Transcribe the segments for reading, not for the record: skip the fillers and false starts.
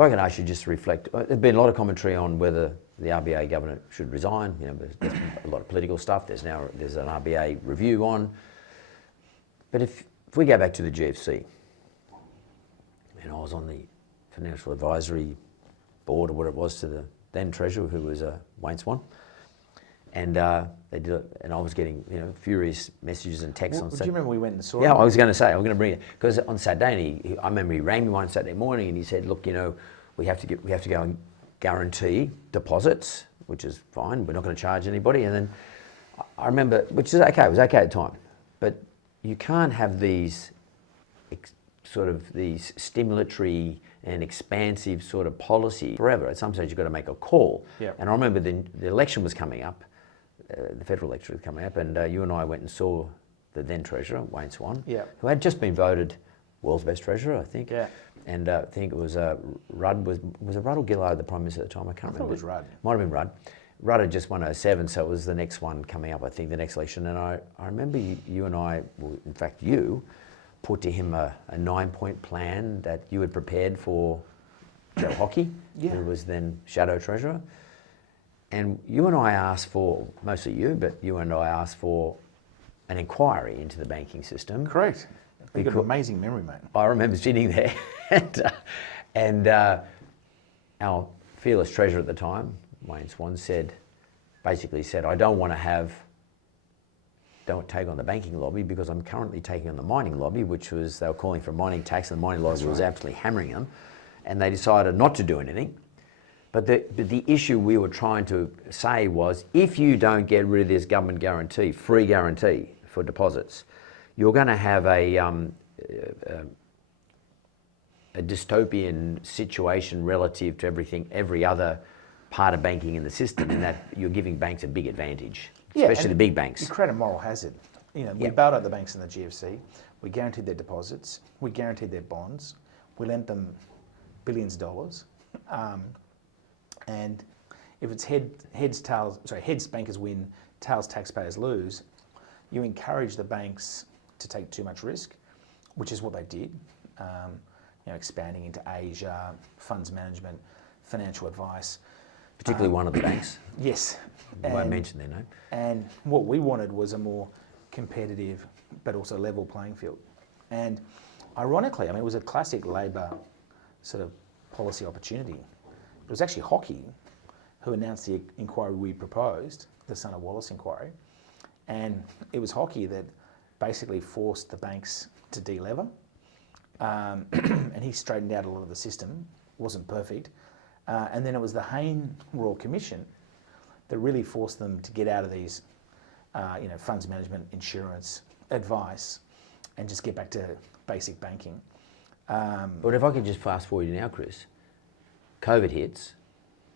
if I can ask you just to reflect, there's been a lot of commentary on whether the RBA governor should resign. You know, there's a lot of political stuff. There's an RBA review on. But if we go back to the GFC, and I was on the financial advisory board or whatever it was to the then treasurer, who was Wayne Swan, and they did it, and I was getting furious messages and texts on. Do you remember we went and saw? Yeah, I was going to say, I'm going to bring it because on Saturday, I remember he rang me one Saturday morning and he said, "Look, we have to go and guarantee deposits, which is fine. We're not going to charge anybody." And then I remember, which is okay, it was okay at the time, but you can't have these these stimulatory and expansive sort of policy forever. At some stage, you've got to make a call. Yep. And I remember the election was coming up, the federal election was coming up, and you and I went and saw the then treasurer, Wayne Swan, who had just been voted world's best treasurer, I think. Yeah. And I think it was Rudd, was it Rudd or Gillard, the Prime Minister at the time? I can't remember. It was Rudd. Might have been Rudd. Rudd had just won 07, so it was the next one coming up, I think, the next election. And I remember you and I, well, in fact you, put to him a 9-point plan that you had prepared for Joe Hockey, who was then Shadow Treasurer. And you and I asked for, mostly you, but you and I asked for an inquiry into the banking system. Correct. You've got an amazing memory, mate. I remember sitting there and our fearless treasurer at the time, Wayne Swan, basically said, I don't take on the banking lobby because I'm currently taking on the mining lobby, which was, they were calling for a mining tax, and the mining lobby was absolutely hammering them, and they decided not to do anything. But the issue we were trying to say was, if you don't get rid of this government guarantee, free guarantee for deposits, you're going to have a dystopian situation relative to every other part of banking in the system, in that you're giving banks a big advantage, especially the big banks. You create a moral hazard. We bailed out the banks in the GFC. We guaranteed their deposits. We guaranteed their bonds. We lent them billions of dollars. And if it's heads bankers win, tails taxpayers lose, you encourage the banks to take too much risk, which is what they did. Expanding into Asia, funds management, financial advice. Particularly one of the banks. Yes. I won't mention their name. And what we wanted was a more competitive but also level playing field. And ironically, it was a classic Labor sort of policy opportunity. It was actually Hockey who announced the inquiry we proposed, the Son of Wallace inquiry. And it was Hockey that basically forced the banks to de-lever. And he straightened out a lot of the system. It wasn't perfect. And then it was the Hayne Royal Commission that really forced them to get out of these, funds management, insurance, advice, and just get back to basic banking. But if I could just fast forward you now, Chris, COVID hits,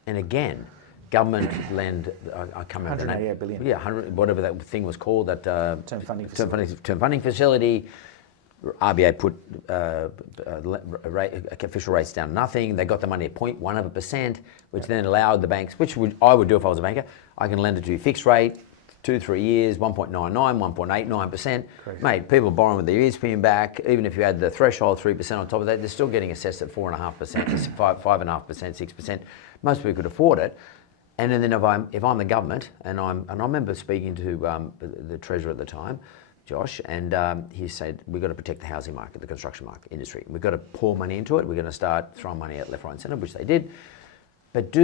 and again, government lend, I can't remember the name. 188 billion. Yeah, whatever that thing was called, that Term funding facility. Term funding facility. RBA put official rates down to nothing. They got the money at 0.1%, which then allowed the banks, which I would do if I was a banker. I can lend it to you fixed rate, 2-3 years, 1.99, 1.89%. Mate, people are borrowing with their ears peeling back. Even if you add the threshold 3% on top of that, they're still getting assessed at 4.5%, 5.5%, 6%. Most people could afford it. And then if I'm the government, and I remember speaking to the treasurer at the time, Josh, and he said, we've got to protect the housing market, the construction market industry. We've got to pour money into it. We're going to start throwing money at left, right and centre, which they did. But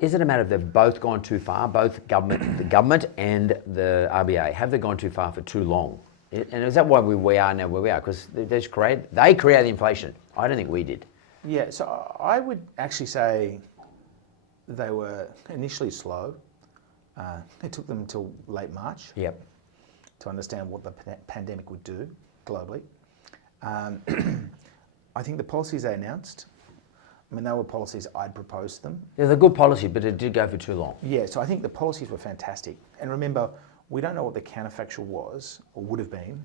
is it a matter of they've both gone too far, both the government and the RBA? Have they gone too far for too long? And is that why we are now where we are? Because they created inflation. I don't think we did. Yeah, so I would actually say they were initially slow. It took them until late March. Yep. To understand what the pandemic would do globally. I think the policies they announced, they were policies I'd proposed to them. Yeah, they're good policy, but it did go for too long. Yeah, so I think the policies were fantastic. And remember, we don't know what the counterfactual was, or would have been,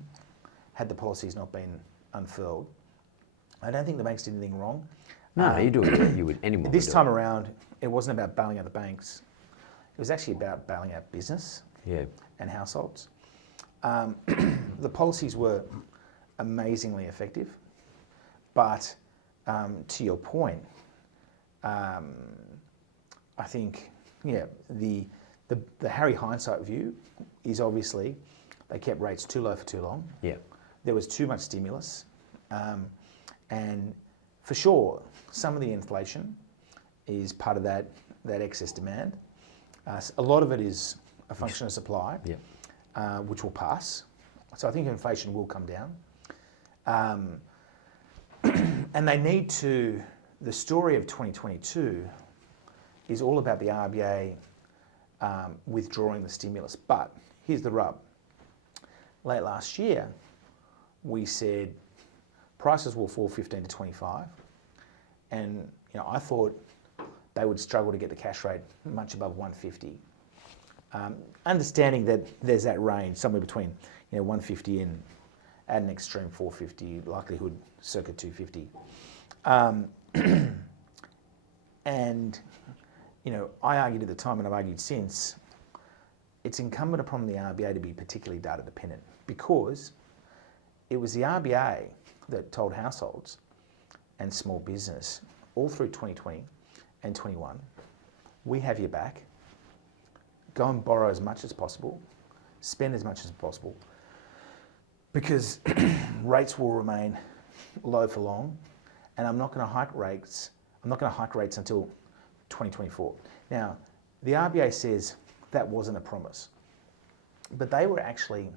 had the policies not been unfurled. I don't think the banks did anything wrong. No, you do it. You would. Anyone. This time around, it wasn't about bailing out the banks. It was actually about bailing out business and households. The policies were amazingly effective, but to your point, I think, the Harry hindsight view is obviously they kept rates too low for too long. Yeah. There was too much stimulus, and for sure, some of the inflation is part of that excess demand. A lot of it is a function of supply, which will pass. So I think inflation will come down. And they need to, the story of 2022 is all about the RBA withdrawing the stimulus. But here's the rub. Late last year, we said prices will fall 15 to 25. And I thought they would struggle to get the cash rate much above 150. Understanding that there's that range somewhere between 150 and at an extreme 450, likelihood circa 250. And I argued at the time, and I've argued since, it's incumbent upon the RBA to be particularly data dependent, because it was the RBA that told households and small business all through 2020 and 21, we have your back. Go and borrow as much as possible, spend as much as possible, because rates will remain low for long, and I'm not going to hike rates. I'm not going to hike rates until 2024. Now, the RBA says that wasn't a promise, but they were actually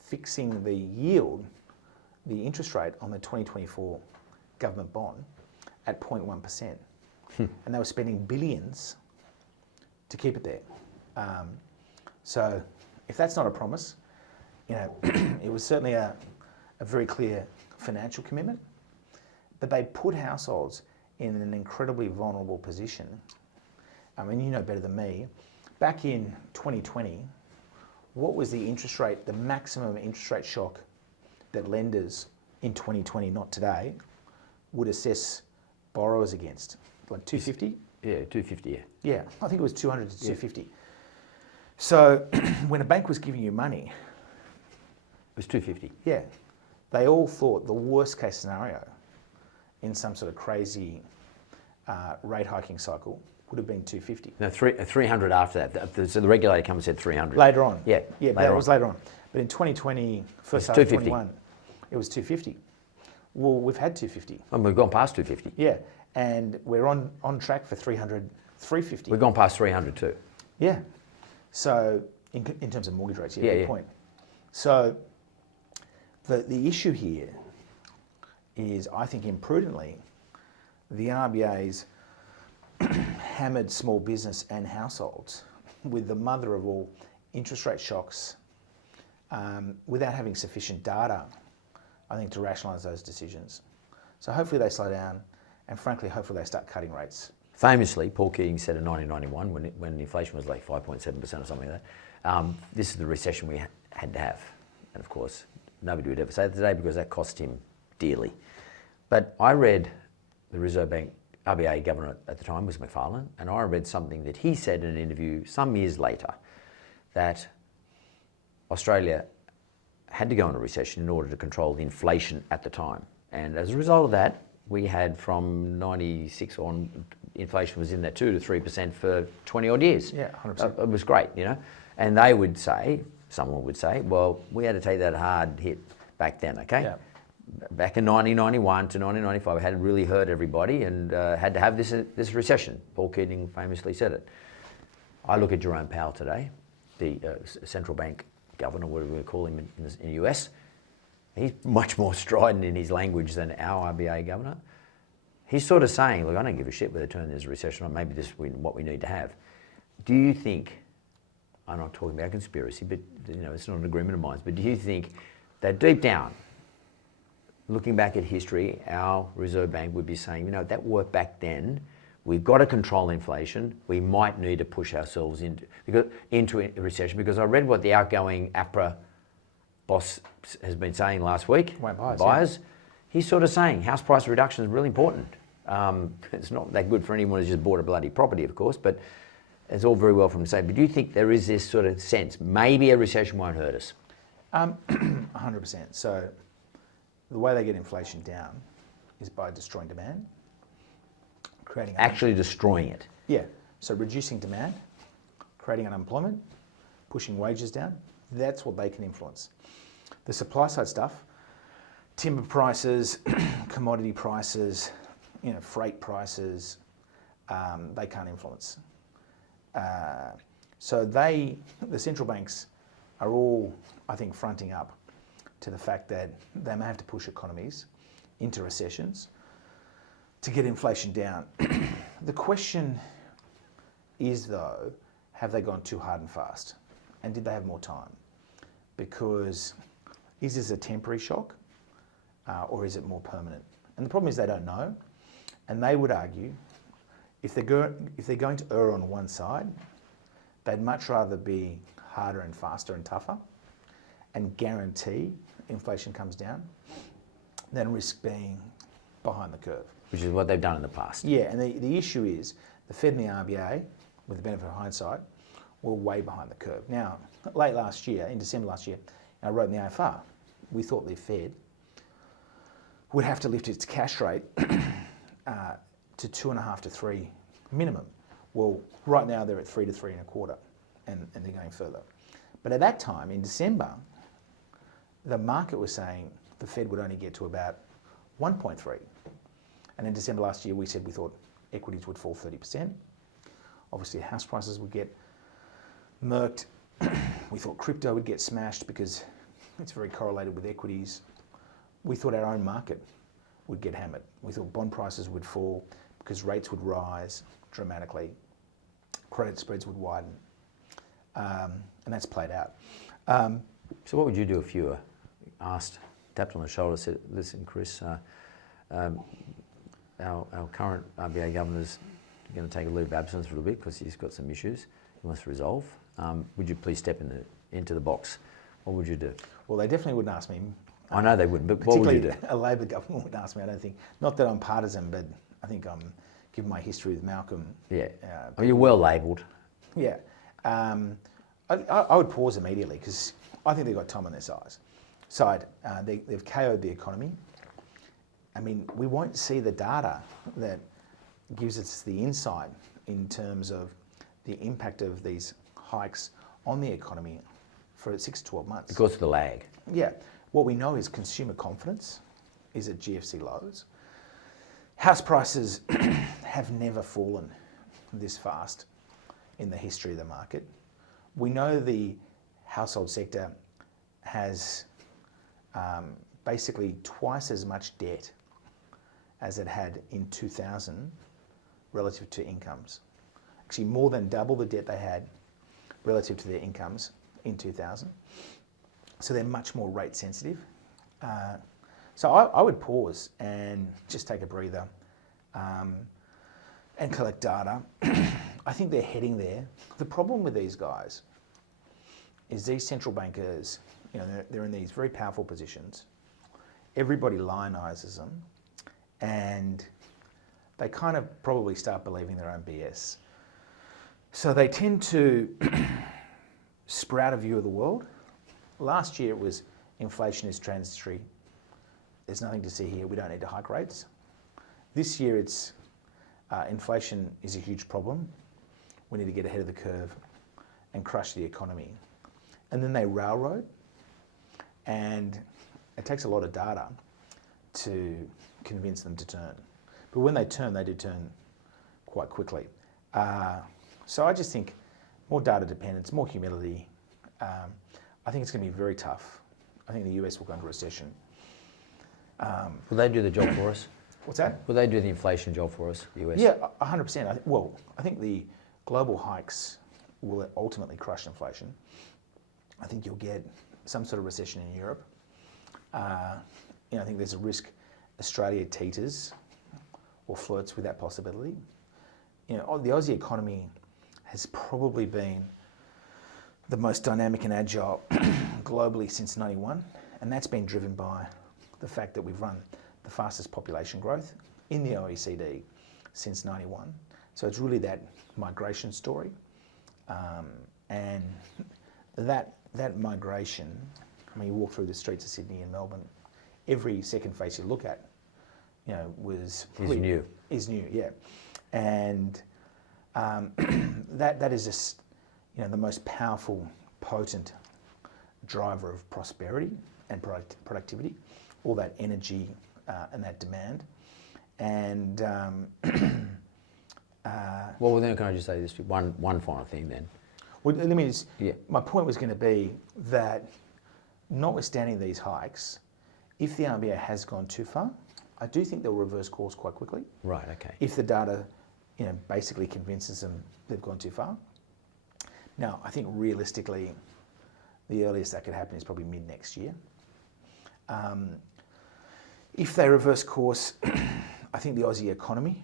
fixing the yield, the interest rate on the 2024 government bond at 0.1%. And they were spending billions to keep it there. So if that's not a promise, it was certainly a very clear financial commitment, but they put households in an incredibly vulnerable position. I mean, you know better than me. Back in 2020, what was the interest rate, the maximum interest rate shock that lenders in 2020, not today, would assess borrowers against? Like 250? Yeah, 250, yeah. Yeah, I think it was 200 to 250. So when a bank was giving you money, it was 250. Yeah, they all thought the worst case scenario in some sort of crazy rate hiking cycle would have been 250. No, 300 after that. So the regulator came and said 300. Later on. Yeah, that was later on. But in 2020, first half of 21, it was 250. Well, we've had 250. And we've gone past 250. Yeah, and we're on track for 300, 350. We've gone past 300 too. Yeah. So in terms of mortgage rates, good point. So the issue here is, I think imprudently, the RBA's hammered small business and households with the mother of all interest rate shocks without having sufficient data, I think, to rationalise those decisions. So hopefully they slow down, and frankly, hopefully they start cutting rates. Famously, Paul Keating said in 1991, when inflation was like 5.7% or something like that, this is the recession we had to have. And of course, nobody would ever say that today, because that cost him dearly. But I read the Reserve Bank, RBA governor at the time was McFarlane, and I read something that he said in an interview some years later, that Australia had to go into recession in order to control the inflation at the time. And as a result of that, we had from 96 on, inflation was in that 2 to 3% for 20 odd years. Yeah, 100%. It was great, And they would say, someone would say, well, we had to take that hard hit back then, okay? Yeah. Back in 1991 to 1995, it had really hurt everybody and had to have this recession. Paul Keating famously said it. I look at Jerome Powell today, the central bank governor, whatever we call him in the US. He's much more strident in his language than our RBA governor. He's sort of saying, look, I don't give a shit whether there's a recession or maybe this is what we need to have. Do you think, I'm not talking about conspiracy, but it's not an agreement of mine, but do you think that deep down, looking back at history, our Reserve Bank would be saying, that worked back then, we've got to control inflation, we might need to push ourselves into a recession? Because I read what the outgoing APRA boss has been saying last week, buyers. He's sort of saying house price reduction is really important. It's not that good for anyone who's just bought a bloody property, of course, but it's all very well from saying, but do you think there is this sort of sense, maybe a recession won't hurt us? 100%. So the way they get inflation down is by destroying demand, creating Actually destroying it. Yeah, so reducing demand, creating unemployment, pushing wages down, that's what they can influence. The supply side stuff, timber prices, commodity prices, freight prices, they can't influence. So the central banks are all, I think, fronting up to the fact that they may have to push economies into recessions to get inflation down. The question is, though, have they gone too hard and fast? And did they have more time? Because is this a temporary shock or is it more permanent? And the problem is they don't know. And they would argue if they're going to err on one side, they'd much rather be harder and faster and tougher and guarantee inflation comes down than risk being behind the curve. Which is what they've done in the past. Yeah, and the issue is the Fed and the RBA, with the benefit of hindsight, were way behind the curve. Now, late last year, in December last year, I wrote in the AFR, we thought the Fed would have to lift its cash rate to 2.5 to 3 minimum. Well, right now they're at 3 to 3.25, and they're going further. But at that time, in December, the market was saying the Fed would only get to about 1.3. And in December last year, we said we thought equities would fall 30%. Obviously, house prices would get murked. We thought crypto would get smashed because it's very correlated with equities. We thought our own market would get hammered. We thought bond prices would fall because rates would rise dramatically. Credit spreads would widen. And that's played out. So what would you do if you were asked, tapped on the shoulder, said, listen, Chris, our current RBA governor's going to take a leave of absence for a little bit because he's got some issues he wants to resolve. Would you please step into the box? What would you do? Well, they definitely wouldn't ask me. I know they wouldn't, but what would you do? A Labor government would ask me, I don't think. Not that I'm partisan, but I think given my history with Malcolm. Yeah. You're well labelled. Yeah. I would pause immediately because I think they've got time on their side. They've KO'd the economy. I mean, we won't see the data that gives us the insight in terms of the impact of these hikes on the economy for 6 to 12 months. Because of the lag. Yeah. What we know is consumer confidence is at GFC lows. House prices have never fallen this fast in the history of the market. We know the household sector has basically twice as much debt as it had in 2000 relative to incomes. Actually, more than double the debt they had relative to their incomes in 2000. So they're much more rate sensitive. So I would pause and just take a breather and collect data. I think they're heading there. The problem with these guys is these central bankers, they're in these very powerful positions. Everybody lionizes them, and they kind of probably start believing their own BS. So they tend to sprout a view of the world. Last year it was inflation is transitory. There's nothing to see here. We don't need to hike rates. This year it's inflation is a huge problem. We need to get ahead of the curve and crush the economy. And then they railroad, and it takes a lot of data to convince them to turn. But when they do turn quite quickly. So I just think more data dependence, more humility. I think it's going to be very tough. I think the US will go into recession. Will they do the job for us? What's that? Will they do the inflation job for us, the US? Yeah, 100%. I think the global hikes will ultimately crush inflation. I think you'll get some sort of recession in Europe. I think there's a risk Australia teeters or flirts with that possibility. The Aussie economy has probably been the most dynamic and agile globally since '91, and that's been driven by the fact that we've run the fastest population growth in the OECD since '91. So it's really that migration story, and that migration. I mean, you walk through the streets of Sydney and Melbourne, every second face you look at, is new. Is new, yeah. And that is just, the most powerful, potent driver of prosperity and productivity, all that energy and that demand. And well, then can I just say this one final thing then? well, let me just, my point was going to be that notwithstanding these hikes, if the RBA has gone too far, I do think they'll reverse course quite quickly. Right, okay. If the data, basically convinces them they've gone too far. Now, I think realistically, the earliest that could happen is probably mid next year. If they reverse course, I think the Aussie economy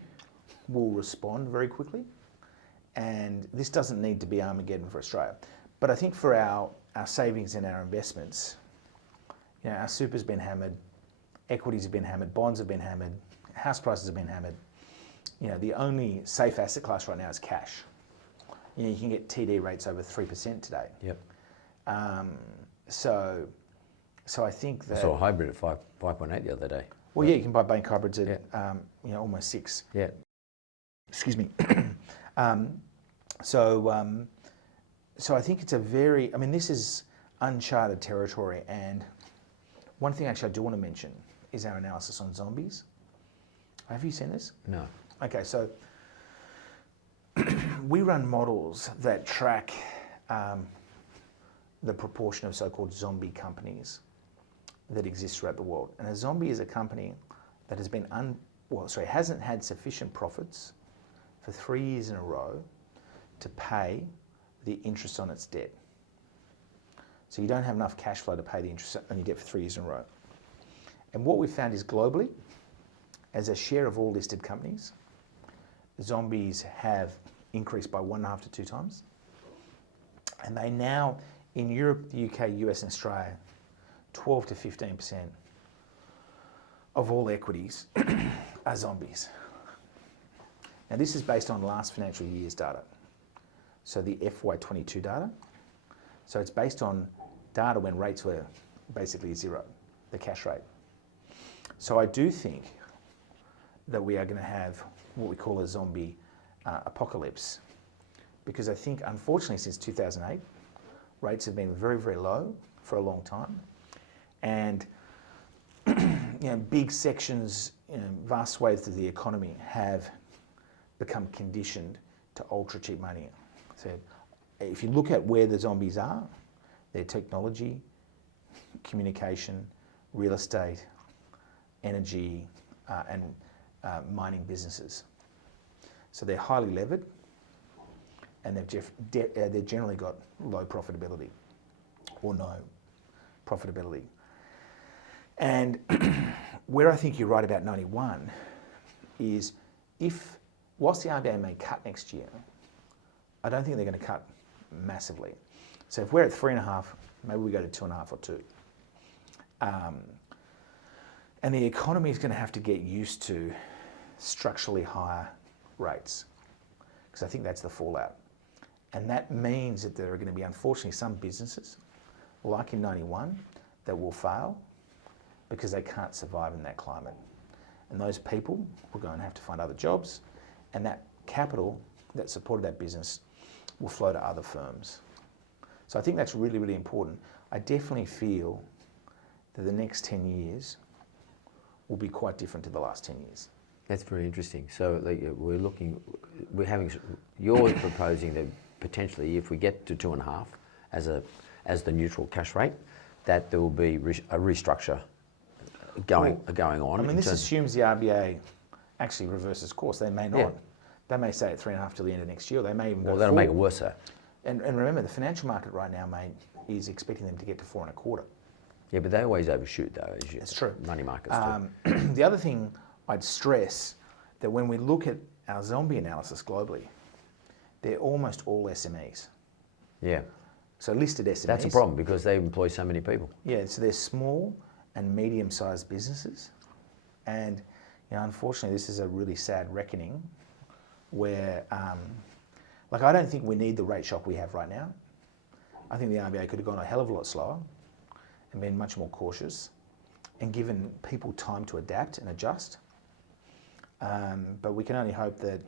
will respond very quickly. And this doesn't need to be Armageddon for Australia. But I think for our savings and our investments, our super's been hammered, equities have been hammered, bonds have been hammered, house prices have been hammered. The only safe asset class right now is cash. You can get TD rates over 3% today. Yep. So I think that... I saw a hybrid at 5.8 the other day. Well, yeah, you can buy bank hybrids at almost 6. Yeah. Excuse me. So I think it's a very... this is uncharted territory. And one thing actually I do want to mention is our analysis on zombies. Have you seen this? No. Okay, so we run models that track the proportion of so-called zombie companies that exist throughout the world. And a zombie is a company that has been hasn't had sufficient profits for 3 years in a row to pay the interest on its debt. So you don't have enough cash flow to pay the interest on your debt for 3 years in a row. And what we've found is globally, as a share of all listed companies, zombies have increased by 1.5 to 2 times. And they now, in Europe, the UK, US and Australia, 12 to 15% of all equities are zombies. Now this is based on last financial year's data. So the FY22 data. So it's based on data when rates were basically zero, the cash rate. So I do think that we are going to have what we call a zombie apocalypse, because I think unfortunately since 2008 rates have been very, very low for a long time, and big sections, vast swathes of the economy have become conditioned to ultra cheap money. So if you look at where the zombies are, they're technology, communication, real estate, energy, and mining businesses. So they're highly levered, and they've generally got low profitability or no profitability. And where I think you're right about 91 is whilst the RBA may cut next year, I don't think they're going to cut massively. So if we're at 3.5, maybe we go to 2.5 or 2. And the economy is going to have to get used to structurally higher rates, because I think that's the fallout. And that means that there are going to be, unfortunately, some businesses, like in 91, that will fail because they can't survive in that climate. And those people will go and have to find other jobs, and that capital that supported that business will flow to other firms. So I think that's really, really important. I definitely feel that the next 10 years will be quite different to the last 10 years. That's very interesting. So you're proposing that potentially if we get to 2.5 as the neutral cash rate, that there will be a restructure going on. This assumes the RBA actually reverses course. They may not. Yeah. They may stay at 3.5 till the end of next year. They may even go that'll 4. make it worse, though. And remember, the financial market right now, mate, is expecting them to get to 4.25. Yeah, but they always overshoot, though. It's true. Money markets do. The other thing I'd stress, that when we look at our zombie analysis globally, they're almost all SMEs. Yeah. So listed SMEs. That's a problem because they employ so many people. Yeah, so they're small and medium-sized businesses. And unfortunately, this is a really sad reckoning where, I don't think we need the rate shock we have right now. I think the RBA could have gone a hell of a lot slower and been much more cautious and given people time to adapt and adjust. But we can only hope that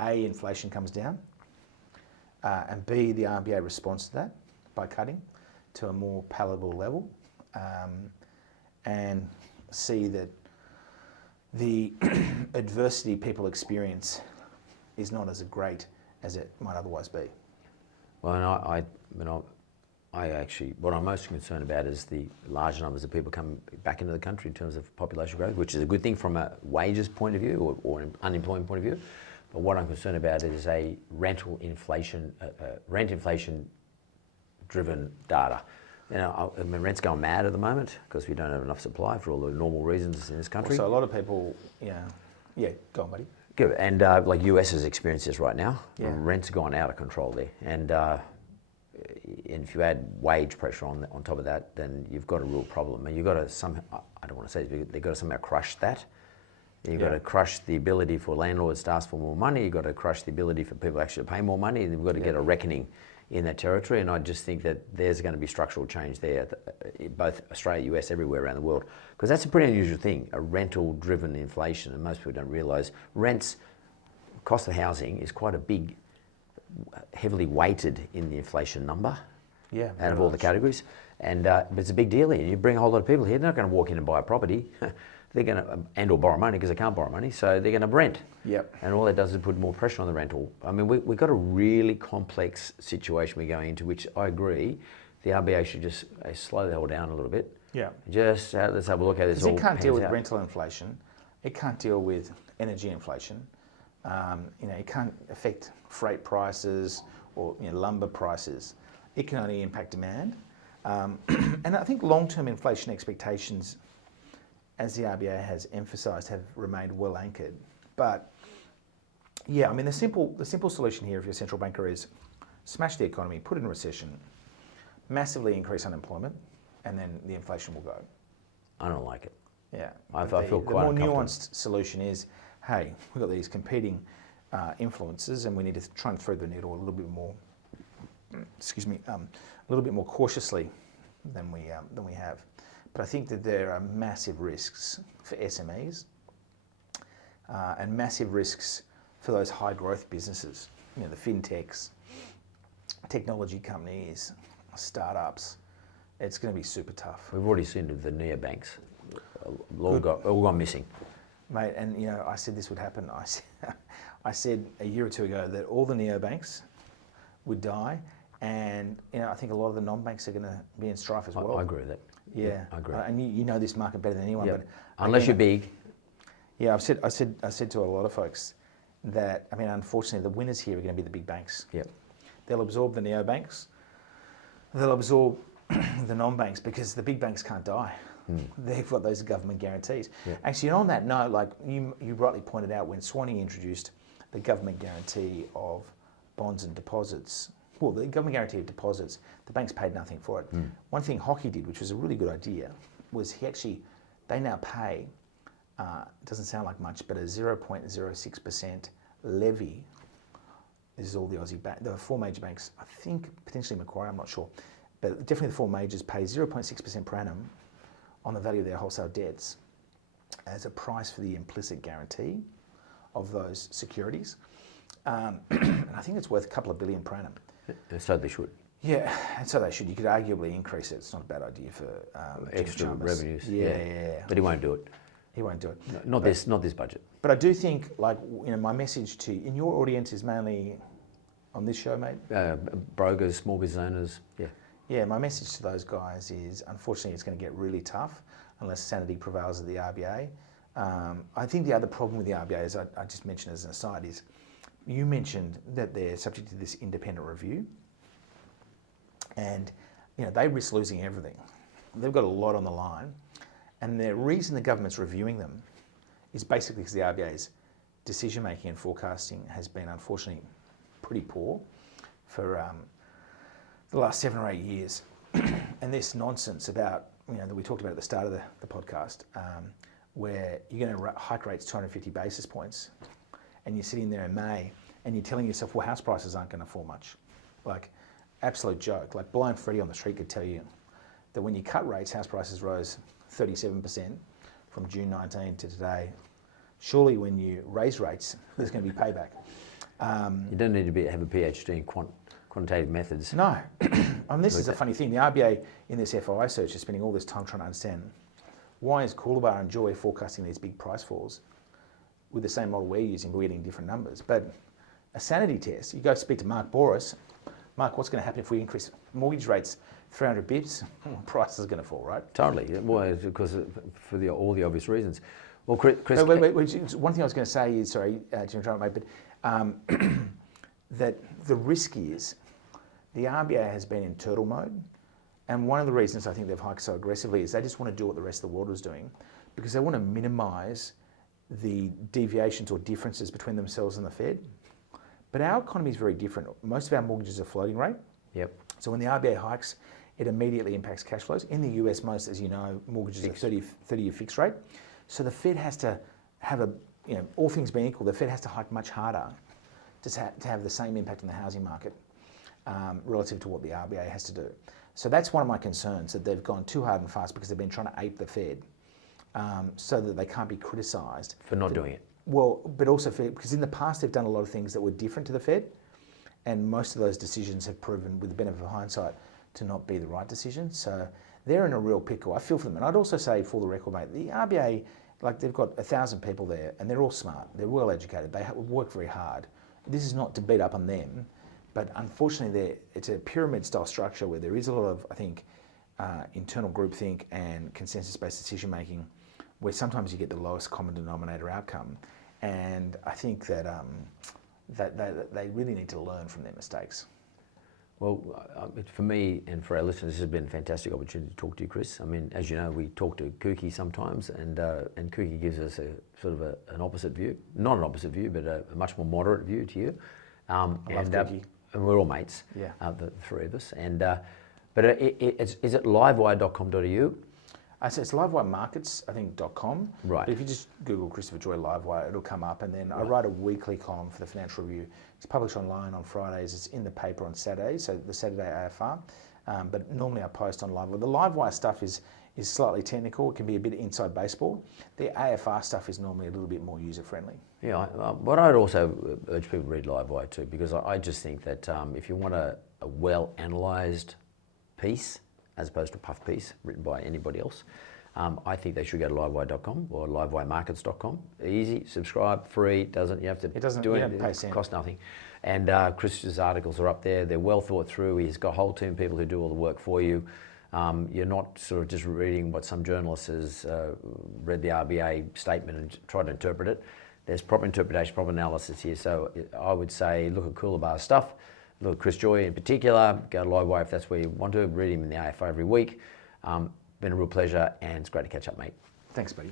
A, inflation comes down, and B, the RBA responds to that by cutting to a more palatable level, and C, that the adversity people experience is not as great as it might otherwise be. Well, and I actually, what I'm most concerned about is the large numbers of people coming back into the country in terms of population growth, which is a good thing from a wages point of view or an unemployment point of view. But what I'm concerned about is a rent inflation driven data. You know, I mean, rent's going mad at the moment because we don't have enough supply for all the normal reasons in this country. So a lot of people, go on, buddy. Good. And like US has experienced this right now. Yeah. Rent's gone out of control there. And if you add wage pressure on top of that, then you've got a real problem. And you've got to somehow, I don't want to say this, but they've got to somehow crush that. You've got to crush the ability for landlords to ask for more money. You've got to crush the ability for people actually to pay more money. And you've got to get a reckoning in that territory. And I just think that there's going to be structural change there, both Australia, US, everywhere around the world. Because that's a pretty unusual thing, a rental-driven inflation. And most people don't realise rents, cost of housing is quite a big, heavily weighted in the inflation number. Yeah. Out of all the categories. And but it's a big deal here. You bring a whole lot of people here, they're not going to walk in and buy a property. They're going to, and or borrow money because they can't borrow money, so they're going to rent. Yep. And all that does is put more pressure on the rental. I mean, we've got a really complex situation we're going into, which I agree, the RBA should just slow the hell down a little bit. Yeah. Just let's have a look at this. Because it can't deal with rental inflation. It can't deal with energy inflation. It can't affect freight prices or lumber prices. It can only impact demand. And I think long-term inflation expectations, as the RBA has emphasised, have remained well anchored. But yeah, I mean, the simple solution here, if you're a central banker, is smash the economy, put it in recession, massively increase unemployment, and then the inflation will go. I don't like it. Yeah, I feel quite the more nuanced solution is, hey, we've got these competing influences, and we need to try and thread the needle a little bit more. A little bit more cautiously than we have. But I think that there are massive risks for SMEs and massive risks for those high growth businesses, the fintechs, technology companies, startups. It's going to be super tough. We've already seen the neobanks all gone missing. Mate, and I said this would happen. I said a year or two ago that all the neobanks would die, and I think a lot of the non-banks are going to be in strife as well. I agree with that. Yeah, I agree. And you know this market better than anyone. Yep. But unless you're big. Yeah, I said to a lot of folks that, I mean, unfortunately, the winners here are going to be the big banks. Yep. They'll absorb the neobanks. They'll absorb the non-banks because the big banks can't die. They've got those government guarantees. Yep. Actually, on that note, like you rightly pointed out, when Swanee introduced the government guarantee of bonds and deposits, well, the government guarantee of deposits, the banks paid nothing for it. One thing Hockey did, which was a really good idea, was they now pay, doesn't sound like much, but a 0.06% levy. This is all the Aussie banks. There are four major banks, I think potentially Macquarie, I'm not sure, but definitely the four majors pay 0.6% per annum on the value of their wholesale debts as a price for the implicit guarantee of those securities. And I think it's worth a couple of billion per annum. So they should. Yeah, and so they should. You could arguably increase it. It's not a bad idea for extra revenues. Yeah. But he won't do it. He won't do it. No, not this budget. But I do think, my message to in your audience is mainly on this show, mate. Brokers, small business owners. Yeah. Yeah, my message to those guys is, unfortunately, it's going to get really tough unless sanity prevails at the RBA. I think the other problem with the RBA, as I just mentioned as an aside, is you mentioned that they're subject to this independent review, and they risk losing everything. They've got a lot on the line, and the reason the government's reviewing them is basically because the RBA's decision making and forecasting has been unfortunately pretty poor for the last 7 or 8 years. And this nonsense about that we talked about at the start of the podcast, where you're going to hike rates 250 basis points, and you're sitting there in May and you're telling yourself, well, house prices aren't going to fall much. Like, absolute joke. Like, Blind Freddie on the street could tell you that when you cut rates, house prices rose 37% from June 19 to today. Surely when you raise rates, there's going to be payback. You don't need to have a PhD in quantitative methods. No. This is a funny thing. The RBA in this FOI search is spending all this time trying to understand why is Coolabah and Joye forecasting these big price falls with the same model we're using, but we're getting different numbers. But a sanity test, you go speak to Mark Bouris. Mark, what's going to happen if we increase mortgage rates 300 bips? Price is going to fall, right? Totally. Well, because for all the obvious reasons. Well, Chris. Wait. One thing I was going to say is, sorry, Jim, that the risk is the RBA has been in turtle mode. And one of the reasons I think they've hiked so aggressively is they just want to do what the rest of the world is doing because they want to minimise the deviations or differences between themselves and the Fed. But our economy is very different. Most of our mortgages are floating rate. Yep. So when the RBA hikes, it immediately impacts cash flows. In the US, most, as you know, mortgages are 30-year fixed rate. So the Fed has to have all things being equal, the Fed has to hike much harder to have the same impact on the housing market relative to what the RBA has to do. So that's one of my concerns, that they've gone too hard and fast because they've been trying to ape the Fed so that they can't be criticised. For not doing it. Well, but also because in the past they've done a lot of things that were different to the Fed, and most of those decisions have proven, with the benefit of hindsight, to not be the right decision. So they're in a real pickle. I feel for them. And I'd also say, for the record, mate, the RBA, like they've got 1,000 people there, and they're all smart. They're well educated. They work very hard. This is not to beat up on them, but unfortunately, it's a pyramid-style structure where there is a lot of, I think, internal groupthink and consensus-based decision-making, where sometimes you get the lowest common denominator outcome. And I think that they really need to learn from their mistakes. Well, for me and for our listeners, this has been a fantastic opportunity to talk to you, Chris. I mean, as you know, we talk to Kooky sometimes, and Kooky gives us a sort of an opposite view. Not an opposite view, but a much more moderate view to you. I love Kooky. And we're all mates, Yeah. The three of us. And but is it livewire.com.au? So it's livewiremarkets, I think, .com. Right. But if you just Google Christopher Joye Livewire, it'll come up. And then I write a weekly column for the Financial Review. It's published online on Fridays. It's in the paper on Saturdays, so the Saturday AFR. But normally I post on Livewire. The Livewire stuff is slightly technical. It can be a bit inside baseball. The AFR stuff is normally a little bit more user-friendly. Yeah, but I'd also urge people to read Livewire too, because I just think that if you want a well-analysed piece, as opposed to a puff piece written by anybody else, I think they should go to livewire.com or livewiremarkets.com. Easy, subscribe, free, you have to do it, it costs nothing. And Chris's articles are up there, they're well thought through, he's got a whole team of people who do all the work for you. You're not sort of just reading what some journalist has read the RBA statement and tried to interpret it. There's proper interpretation, proper analysis here. So I would say look at Coolabah stuff. Look at Chris Joye in particular, go to Livewire if that's where you want to, read him in the AFR every week. Been a real pleasure, and it's great to catch up, mate. Thanks, buddy.